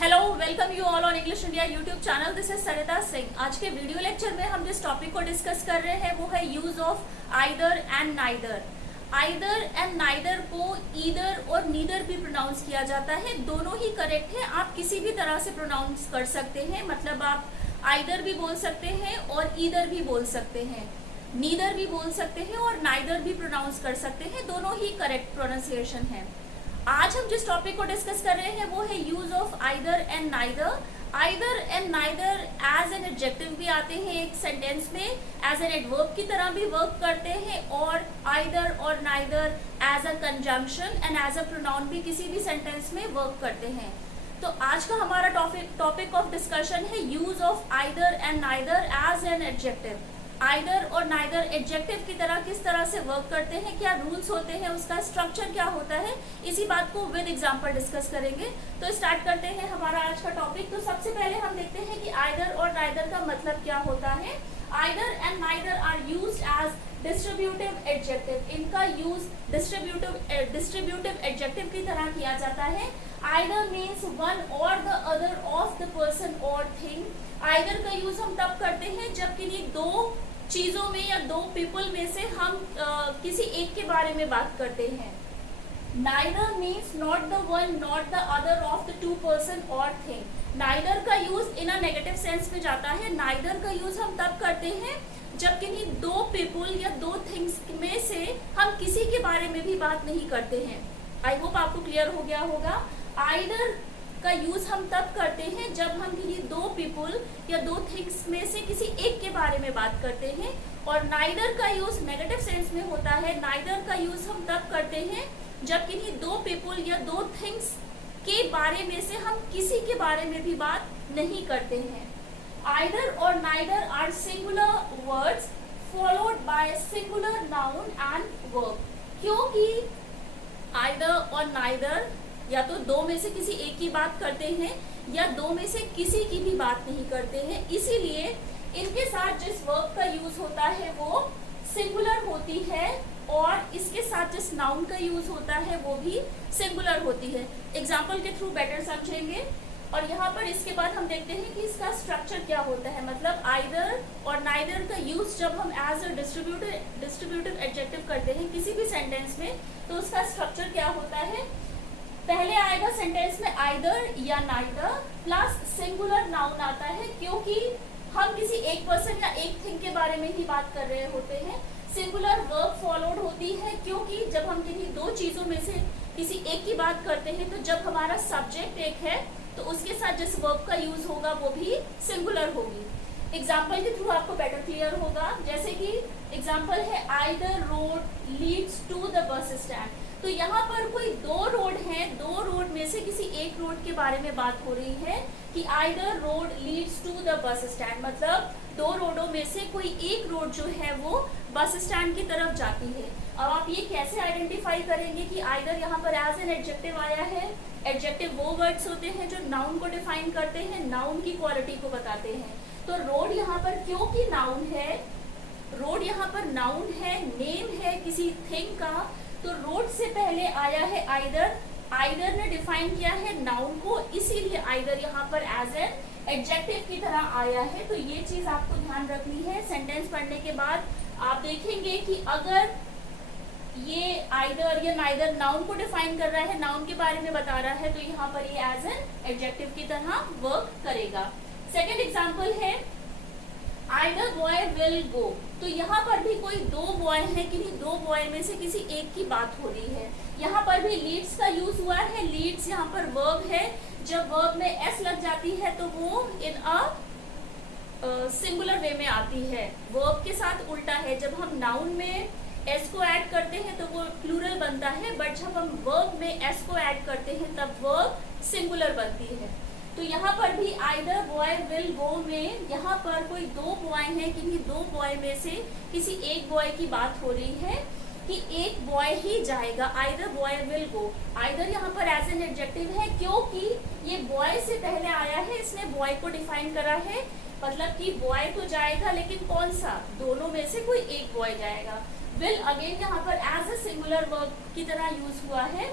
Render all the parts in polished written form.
Hello, welcome you all on English India YouTube channel. This is Sarita Singh. आज के video lecture में हम जिस टॉपिक को डिस्कस कर रहे हैं वो है use of either and neither. Either and neither को ईदर और नीदर भी प्रोनाउंस किया जाता है। दोनों ही करेक्ट है, आप किसी भी तरह से प्रोनाउंस कर सकते हैं। मतलब आप आइदर भी बोल सकते हैं और ईदर भी बोल सकते हैं, नीदर भी बोल सकते हैं और नाइदर भी प्रोनाउंस कर सकते हैं। दोनों ही करेक्ट प्रोनाउंसिएशन है। आज हम जिस टॉपिक को डिस्कस कर रहे हैं वो है use of either and neither. Either and neither as an adjective भी आते हैं एक सेंटेंस में, एज एन एडवर्ब की तरह भी वर्क करते हैं, और आइदर और neither as a conjunction and as a pronoun भी किसी भी सेंटेंस में वर्क करते हैं। तो आज का हमारा टॉपिक ऑफ डिस्कशन है use of either and neither as an adjective. Either और नाइदर एडजेक्टिव की तरह किस तरह से वर्क करते हैं, क्या रूल्स होते हैं, उसका स्ट्रक्चर क्या होता है, इसी बात को विद एग्जांपल डिस्कस करेंगे। तो स्टार्ट करते हैं हमारा आज का टॉपिक। तो सबसे पहले हम देखते हैं कि आइदर और नाइदर का मतलब क्या होता है। Either and neither are used as distributive adjective. इनका यूज डिस्ट्रीब्यूटिव एडजेक्टिव की तरह किया जाता है। आइदर मीन्स वन और the other of the person और थिंग। आइदर का यूज हम तब करते हैं जब किन्हीं दो चीजों में या दो पीपल में से हम किसी एक के बारे में बात करते हैं। Neither means not the one not the other of the two person और थिंग। नाइदर का use in a negative sense में जाता है। नाइदर का यूज हम तब करते हैं जब किन्हीं दो पीपल या दो थिंग्स में से हम किसी के बारे में भी बात नहीं करते हैं। आई होप आपको क्लियर हो गया होगा। आइदर का यूज हम तब करते हैं जब हम किसी दो पीपल या दो थिंग्स में से किसी एक के बारे में बात करते हैं, और नाइदर का यूज नेगेटिव सेंस में होता है। नाइदर का यूज हम तब करते हैं जब किन्हीं दो पीपल या दो थिंग्स के बारे में से हम किसी के बारे में भी बात नहीं करते हैं। आइदर और neither are singular words followed by singular noun and verb. क्योंकि आइदर और नाइदर या तो दो में से किसी एक की बात करते हैं या दो में से किसी की भी बात नहीं करते हैं, इसीलिए इनके साथ जिस वर्ब का यूज होता है वो सिंगुलर होती है, और इसके साथ जिस नाउन का यूज होता है वो भी सिंगुलर होती है। एग्जाम्पल के थ्रू बेटर समझेंगे। और यहाँ पर इसके बाद हम देखते हैं कि इसका स्ट्रक्चर क्या होता है। मतलब आइदर और नाइदर का यूज जब हम एज अ डिस्ट्रीब्यूटिव एडजेक्टिव करते हैं किसी भी सेंटेंस में, तो उसका स्ट्रक्चर क्या होता है। पहले आएगा सेंटेंस में आइदर या नाइदर प्लस सिंगुलर नाउन आता है, क्योंकि हम किसी एक पर्सन या एक थिंग के बारे में ही बात कर रहे होते हैं। सिंगुलर वर्ब फॉलोड होती है, क्योंकि जब हम किन्हीं दो चीजों में से किसी एक की बात करते हैं तो जब हमारा सब्जेक्ट एक है तो उसके साथ जिस वर्ब का यूज होगा वो भी सिंगुलर होगी। एग्जाम्पल के थ्रू आपको बेटर क्लियर होगा। जैसे कि एग्जाम्पल है either road leads to the bus stand. तो यहाँ पर कोई दो रोड हैं, दो रोड में से किसी एक रोड के बारे में बात हो रही है कि either road leads to the bus stand. मतलब दो रोडों में से कोई एक रोड जो है वो बस स्टैंड की तरफ जाती है। अब आप ये कैसे आइडेंटिफाई करेंगे कि आइदर यहाँ पर एज एन एडजेक्टिव आया है। एडजेक्टिव वो वर्ड्स होते हैं जो नाउन को डिफाइन करते हैं, नाउन की क्वालिटी को बताते हैं। तो रोड यहाँ पर क्योंकि नाउन है, रोड यहाँ पर नाउन है, नेम है किसी थिंग का, तो रोड से पहले आया है आइदर। आइदर ने डिफाइन किया है नाउन को, इसीलिए आइदर यहाँ पर एज एन एडजेक्टिव की तरह आया है। तो ये चीज आपको ध्यान रखनी है। सेंटेंस पढ़ने के बाद आप देखेंगे कि अगर ये आइदर या नाइदर नाउन को डिफाइन कर रहा है, नाउन के बारे में बता रहा है, तो यहाँ पर ये एज एन एडजेक्टिव की तरह वर्क करेगा। सेकेंड एग्जाम्पल है आइदर बॉय विल गो। तो यहाँ पर भी कोई दो बॉय है, किन्हीं दो बॉय में से किसी एक की बात हो रही है। यहाँ पर भी लीड्स का यूज हुआ है। लीड्स यहाँ पर वर्ब है। जब वर्ब में एस लग जाती है तो वो इन अ सिंगुलर वे में आती है। वर्ब के साथ उल्टा है, जब हम नाउन में एस को ऐड करते हैं तो वो प्लूरल बनता है, बट जब हम वर्ब में एस को ऐड करते हैं तब वर्ब सिंगुलर बनती है। तो यहाँ पर भी आइदर बॉय विल गो में यहाँ पर कोई दो बॉय हैं, किन्हीं दो बॉय में से किसी एक बॉय की बात हो रही है कि एक बॉय ही जाएगा। Either boy will go. Either यहाँ पर एज एन एडजेक्टिव है क्योंकि ये बॉय से पहले आया है, इसने बॉय को डिफाइन करा है। मतलब कि बॉय तो जाएगा, लेकिन कौन सा, दोनों में से कोई एक बॉय जाएगा। विल अगेन यहाँ पर एज अ सिंगुलर वर्ब की तरह यूज हुआ है।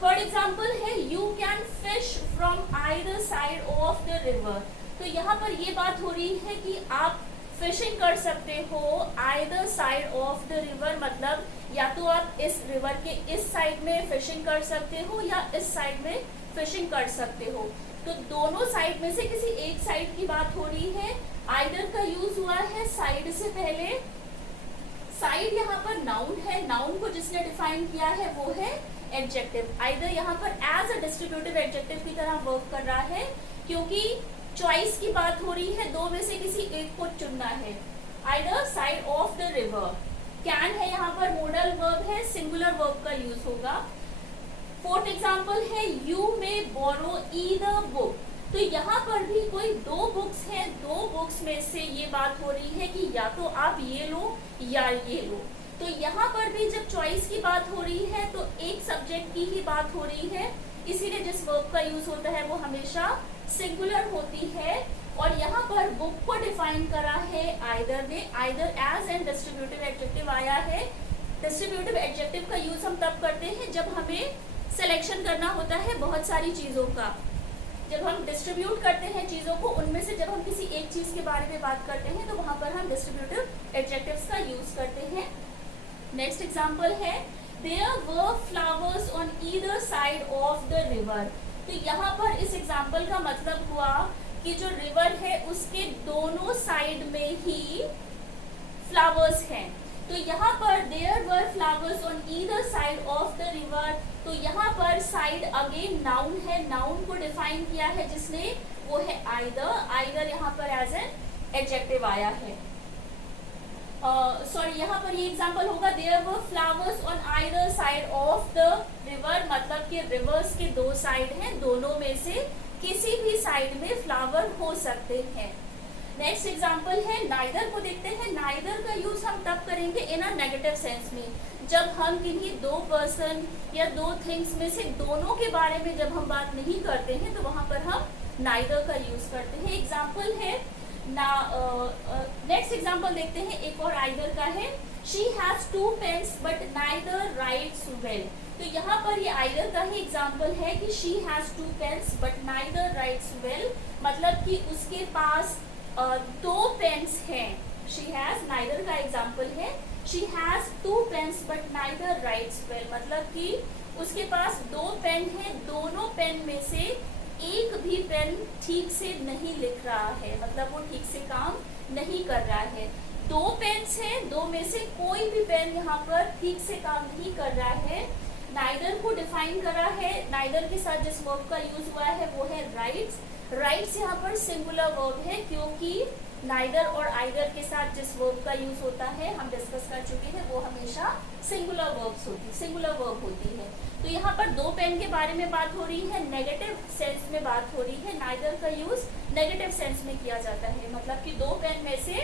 फॉर एग्जाम्पल है you can fish from either side of the river. तो यहाँ पर ये बात हो रही है कि आप फिशिंग कर सकते हो either side of the river, मतलब या तो आप इस रिवर के इस साइड में फिशिंग कर सकते हो या इस साइड में फिशिंग कर सकते हो। तो दोनों साइड में से किसी एक साइड की बात हो रही है। आइदर का यूज हुआ है साइड से पहले। साइड यहाँ पर नाउन है, नाउन को जिसने डिफाइन किया है वो है एडजेक्टिव। आइदर यहाँ पर एज अ डिस्ट्रीब्यूटिव एडजेक्टिव की तरह वर्क कर रहा है, क्योंकि चॉइस की बात हो रही है, दो में से किसी एक को चुनना है। Either side of the river. Can है यहाँ पर मोडल वर्ब है, सिंगुलर वर्ब का यूज होगा। फोर्थ एग्जाम्पल है you may borrow either book. तो यहाँ पर भी कोई दो बुक्स हैं, दो बुक्स में से ये बात हो रही है कि या तो आप ये लो या ये लो। तो यहाँ पर भी जब चॉइस की बात हो रही है तो एक सब्जेक्ट की ही बात हो रही है, इसीलिए जिस वर्ब का यूज होता है वो हमेशा सिंगुलर होती है। और यहाँ पर बुक को डिफाइन करा है आइदर ने, either as an distributive adjective आया है। डिस्ट्रीब्यूटिव एडजेक्टिव का यूज हम तब करते हैं जब हमें सिलेक्शन करना होता है बहुत सारी चीजों का। जब हम डिस्ट्रीब्यूट करते हैं चीजों को, उनमें से जब हम किसी एक चीज के बारे में बात करते हैं तो वहां पर हम डिस्ट्रीब्यूटिव एडजेक्टिव्स का यूज करते हैं। नेक्स्ट एग्जांपल है there were flowers on either side of the river. तो यहाँ पर इस एग्जांपल का मतलब हुआ कि जो रिवर है उसके दोनों साइड में ही फ्लावर्स हैं। तो यहाँ पर there were flowers on either side of the river. तो यहाँ पर साइड अगेन नाउन है, नाउन को डिफाइन किया है जिसने, वो है आइदर। आइदर यहाँ पर एज एन एडजेक्टिव आया है। सॉरी यहाँ पर ये एग्जांपल होगा there were flowers on either side of the river, मतलब कि रिवर्स के दो साइड हैं, दोनों में से किसी भी साइड में फ्लावर हो सकते हैं। नेक्स्ट एग्जांपल है नाइदर को देखते हैं। नाइदर का यूज हम तब करेंगे इन अ नेगेटिव सेंस में, जब हम किन्हीं दो पर्सन या दो थिंग्स में से दोनों के बारे में जब हम बात नहीं करते हैं तो वहां पर हम नाइदर का यूज करते हैं। एग्जांपल है नेक्स्ट एग्जांपल देखते हैं, एक और आइदर का है she has two pens but neither writes well. तो यहाँ पर ये आइदर का ही एग्जांपल है कि she has two pens but neither writes well, मतलब कि उसके पास दो पेन्स हैं। शी हैज, नाइदर का एग्जांपल है she has two pens but neither writes well, मतलब कि उसके पास दो पेन हैं, दोनों पेन में से एक भी पेन ठीक से नहीं लिख रहा है, मतलब वो ठीक से काम नहीं कर रहा है। दो पेन्स हैं, दो में से कोई भी पेन यहाँ पर ठीक से काम नहीं कर रहा है। नाइदर को डिफाइन करा है, नाइदर के साथ जिस वर्ब का यूज हुआ है वो है राइट्स। राइट्स यहाँ पर सिंगुलर वर्ब है, क्योंकि नाइदर और आइदर के साथ जिस वर्ब का यूज होता है हम डिस्कस कर चुके हैं, वो हमेशा सिंगुलर वर्ब होती है। तो यहाँ पर दो पेन के बारे में बात हो रही है, नेगेटिव सेंस में बात हो रही है। नाइदर का यूज नेगेटिव सेंस में किया जाता है, मतलब कि दो पेन में से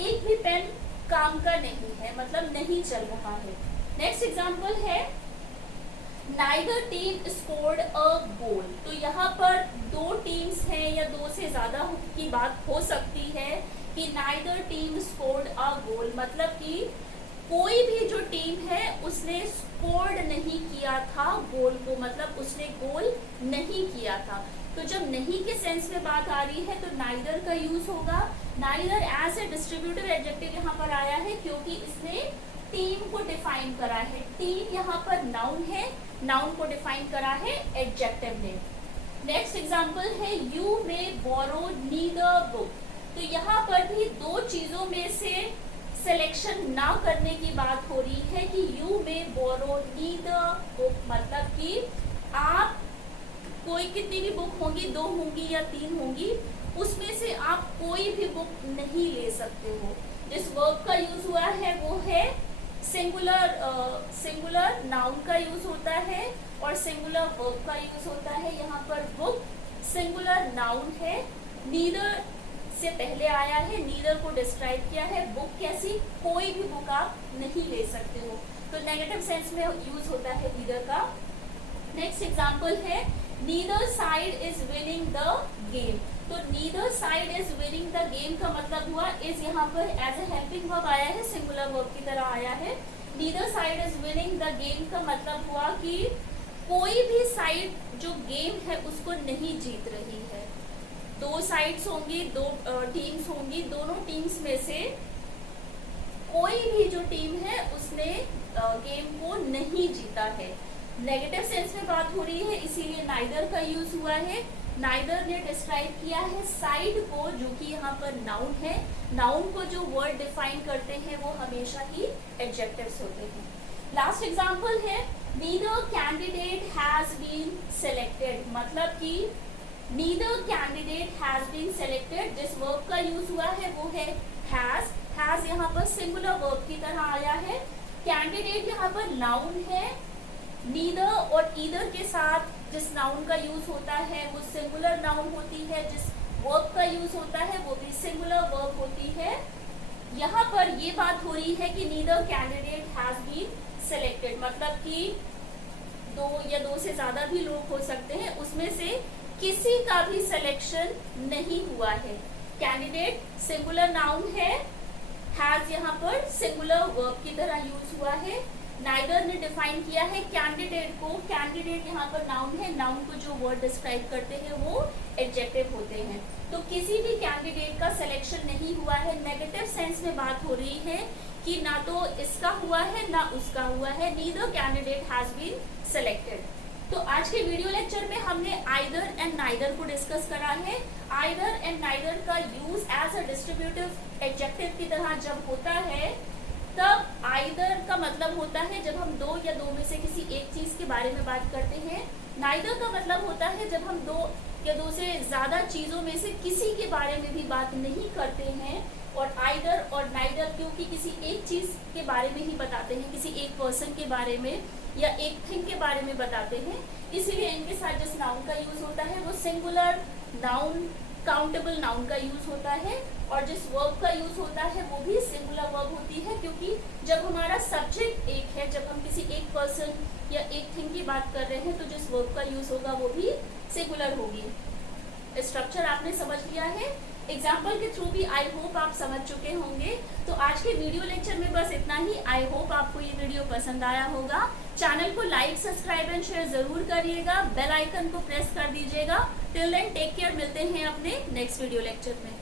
एक भी पेन काम का नहीं है, मतलब नहीं चल रहा है। नेक्स्ट एग्जाम्पल है नाइदर टीम स्कोर्ड अ गोल। तो यहाँ पर दो टीम्स हैं या दो से ज्यादा की बात हो सकती है कि नाइदर टीम स्कोर्ड अ गोल, मतलब कि कोई भी जो टीम है उसने स्कोर्ड नहीं किया था गोल को, मतलब उसने गोल नहीं किया था। तो जब नहीं के सेंस में बात आ रही है तो नाइदर का यूज होगा। Neither as a distributive adjective यहाँ पर आया है क्योंकि इसने टीम को डिफाइन करा है। टीम यहाँ पर नाउन है, नाउन को डिफाइन करा है एडजेक्टिव ने। नेक्स्ट एग्जांपल है you may borrow neither book. तो यहाँ पर भी दो चीजों में से सिलेक्शन ना करने की बात हो रही है कि you may borrow neither book, मतलब कि आप कोई कितनी भी बुक होंगी, दो होंगी या तीन होंगी, उसमें से आप कोई भी बुक नहीं ले सकते हो। जिस वर्ब का यूज हुआ है वो है सिंगुलर नाउन का यूज होता है और सिंगुलर वर्ब का यूज होता है। यहाँ पर बुक सिंगुलर नाउन है, नीदर से पहले आया है, नीदर को डिस्क्राइब किया है। बुक कैसी, कोई भी बुक आप नहीं ले सकते हो, तो नेगेटिव सेंस में यूज होता है नीदर का। नेक्स्ट एग्जांपल है neither side is winning the game. तो neither side is winning the game का मतलब हुआ इज यहाँ पर एज ए हेल्पिंग वर्ब आया है, सिंगुलर वर्ब की तरह आया है। Neither side is winning the game का मतलब हुआ कि कोई भी साइड जो गेम है उसको नहीं जीत रही है। दो साइड्स होंगी, दो टीम्स होंगी, दोनों टीम्स में से कोई भी जो टीम है उसने गेम को नहीं जीता है। नेगेटिव सेंस में बात हो रही है, इसीलिए नाइदर का यूज हुआ है। नाइदर ने डिस्क्राइब किया है साइड को, जो कि यहाँ पर नाउन है। नाउन को जो वर्ड डिफाइन करते हैं वो हमेशा ही एडजेक्टिव्स होते हैं। लास्ट एग्जांपल है neither candidate has been selected, मतलब कि neither candidate has been selected. जिस वर्ब का यूज हुआ है वो है हैज। हैज यहाँ पर सिंगुलर वर्ब की तरह आया है। कैंडिडेट यहाँ पर नाउन है। नीदर और ईदर के साथ जिस नाउन का यूज होता है वो सिंगुलर नाउन होती है, जिस वर्ब का यूज होता है वो भी सिंगुलर वर्ब होती है। यहाँ पर ये बात हो रही है कि neither candidate has been selected, मतलब कि दो या दो से ज्यादा भी लोग हो सकते हैं, उसमें से किसी का भी सिलेक्शन नहीं हुआ है। कैंडिडेट सिंगुलर नाउन है, हैज यहाँ पर सिंगुलर वर्ब की तरह यूज हुआ है। नाइदर ने डिफाइन किया है कैंडिडेट को। कैंडिडेट यहाँ पर नाउन है, नाउन को जो वर्ड डिस्क्राइब करते हैं वो एडजेक्टिव होते हैं। तो किसी भी कैंडिडेट का सिलेक्शन नहीं हुआ है। नेगेटिव सेंस में बात हो रही है कि ना तो इसका हुआ है ना उसका हुआ है। Neither candidate has been selected. तो आज के वीडियो लेक्चर में हमने आइदर एंड नाइदर को डिस्कस करा है। आइदर एंड नाइदर का use as a distributive adjective की तरह जब होता है तब आइदर का मतलब होता है जब हम दो या दो में से किसी एक चीज के बारे में बात करते हैं। नाइदर का मतलब होता है जब हम दो या दो से ज्यादा चीजों में से किसी के बारे में भी बात नहीं करते हैं। और आइदर और नाइदर क्योंकि किसी एक चीज के बारे में ही बताते हैं, किसी एक पर्सन के बारे में या एक थिंग के बारे में बताते हैं, इसीलिए इनके साथ जिस नाउन का यूज होता है वो सिंगुलर नाउन, काउंटेबल नाउन का यूज होता है। और जिस वर्ब का यूज होता है वो भी सिंगुलर वर्ब होती है, क्योंकि जब हमारा सब्जेक्ट एक है, जब हम किसी एक पर्सन या एक थिंग की बात कर रहे हैं तो जिस वर्ब का यूज होगा वो भी सिंगुलर होगी। स्ट्रक्चर आपने समझ लिया है। एग्जाम्पल के थ्रू भी आई होप आप समझ चुके होंगे। तो आज के वीडियो लेक्चर में बस इतना ही। आई होप आपको ये वीडियो पसंद आया होगा। चैनल को लाइक, सब्सक्राइब एंड शेयर जरूर करिएगा। बेल आइकन को प्रेस कर दीजिएगा। टिल देन टेक केयर, मिलते हैं अपने नेक्स्ट वीडियो लेक्चर में।